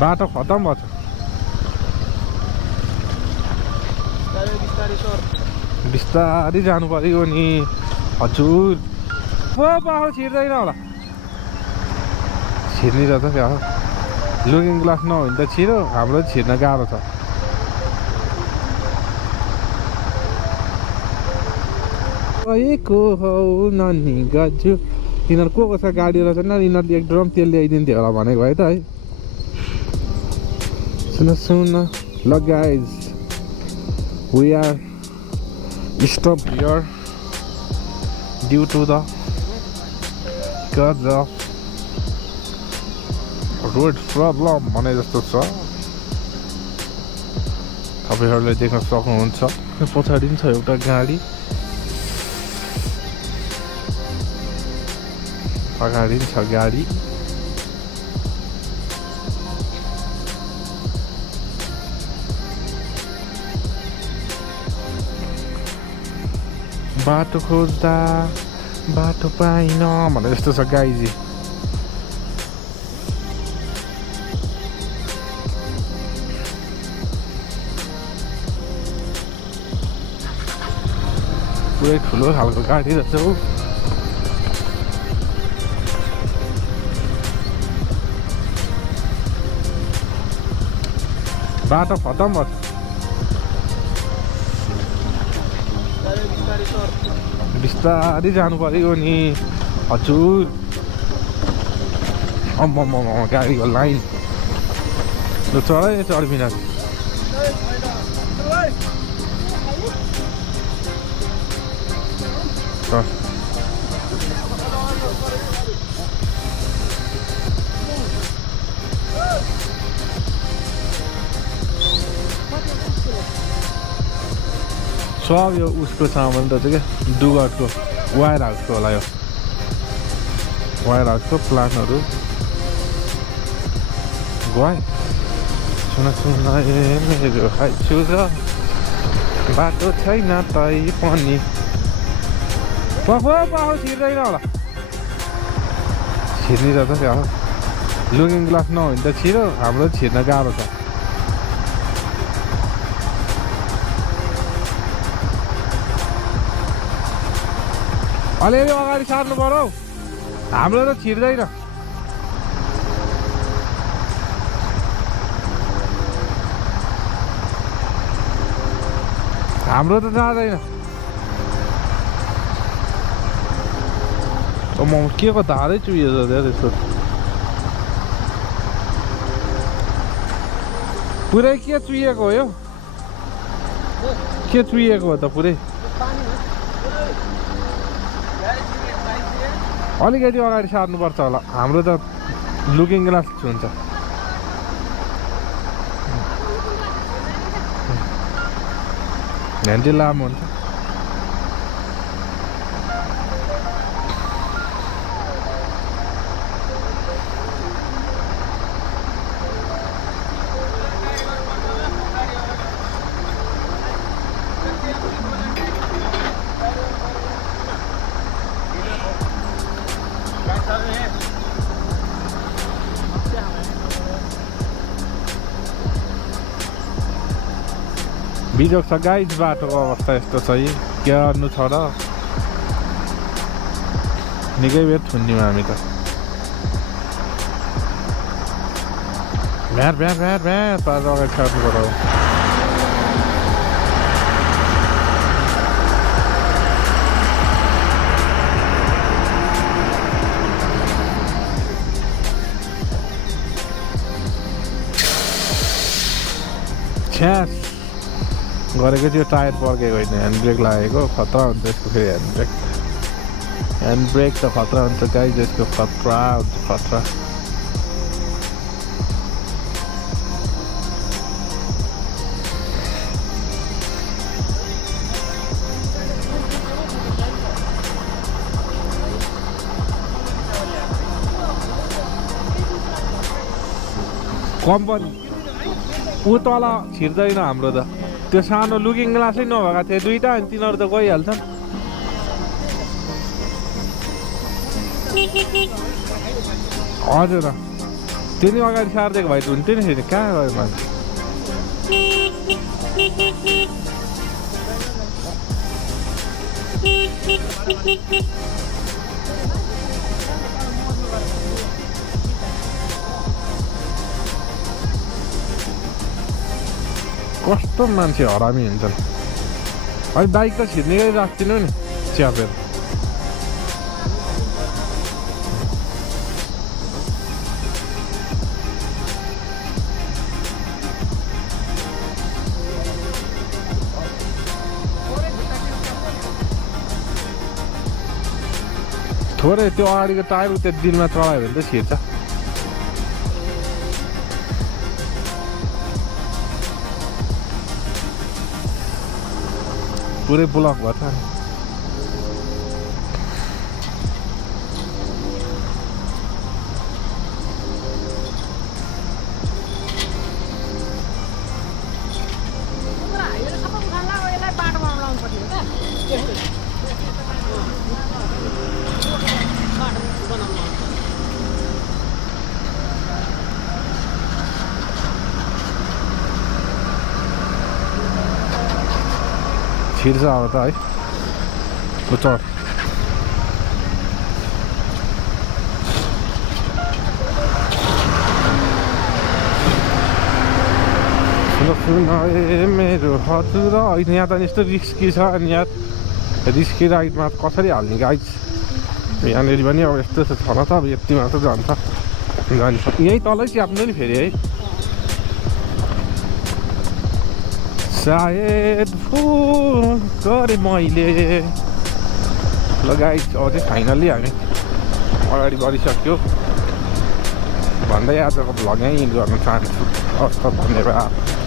बाटो खतम भयो बिस्तारै जानु पर्यो नि हजुर बाटो छिर्दैन होला छिर्ने रहेछ क्या लुकिङ ग्लास नभए त छिरो हाम्रो छिर्न गाह्रो छ गएको हौ नानी गाजु तिनीहरू को छ गाडी रहेछ न यिनीहरूले एक ड्रम तेल ल्याइदिन्थ्यो होला भनेको है त है सुन ल guys we are stop here due to the road problem भने जस्तो छ तपाईँहरूले देख्न सक्नुहुन्छ पछाडि पनि छ एउटा गाडी अगाडि पनि छ गाडी बाटो खोज्दा बाटो पाइन भने जस्तो छ गाइजी पुरै ठुलो खालको गाडी रहेछ हौ बाटो खतम भयो बिस्तारै जानु पर्यो नि हजुर अम्म गाडीको लाइन चढाइ चढबिना सब यो उसको सामान रहेछ क्या डुगरको वायर हाउसको होला यो वायर हाउसको प्लान्टहरू गए सुन ए मेरो खाइछु र बाटो छैन तै पनि बाटो छिर्दैन होला छिर्ने रहेछ क्या लुकिङ ग्लास नभए त छिरो हाम्रो छिर्न गाह्रो छ अलिअलि अगाडि सार्नु पर्यो हाम्रो त छिर्दैन हाम्रो त जाँदैन म के को धारै चुहिएछ त्यसको पुरै के चुहिएको हो यो के चुहिएको हो त पुरै अलिकति अगाडि सार्नुपर्छ होला हाम्रो त लुकिङ ग्लास हुन्छ ह्यान्डल लामो हुन्छ बिजोग छ गाइज बाटोको अवस्था यस्तो छ है के गर्नु छ र निकै बेर थुन्यौँ हामी त भ्यार भ्यार भ्यार भ्यार पारेर अगाडि सार्नु पर्यो छ्यास गरेको थियो टायर पड्केको होइन ह्यान्ड ब्रेक लागेको खतरा हुन्छ यसको फेरि ह्यान्ड ब्रेक त खतरा हुन्छ गाइज यसको खतरा हुन्छ खतरा कम्पनी ऊ तल छिर्दैन हाम्रो त त्यो सानो लुकिङ ग्लासै नभएका थिए दुईटा अनि तिनीहरू त गइहाल्छन् हजुर त्यो नि अगाडि सारिदिएको भए त हुन्थ्यो नि फेरि कहाँ गयो मान्छे कस्तो मान्छे हरामी हुन्छन् है बाइक त छिर्ने गरी राखिदिनु नि च्यापेर थोरै त्यो अगाडिको टायर त्यो दिलमा चढायो भने त छिर्छ पुरै ब्लक भएको छ छिर्छ अब त है चढ मेरो हजुर होइन यहाँ त यस्तो रिस्की छ अनि यहाँ रिस्की राइडमा कसरी हाल्ने गाइज यहाँनिर पनि अब यस्तो छ न त अब यति मात्र जान्छ यही तलै च्याप्नु नि फेरि है सायद फोन गरेँ मैले ल गाइज अझै फाइनल्ली हामी अगाडि बढिसक्यो भन्दै आजको भ्लग यहीँ गर्न चाहन्छु हस् त धन्यवाद।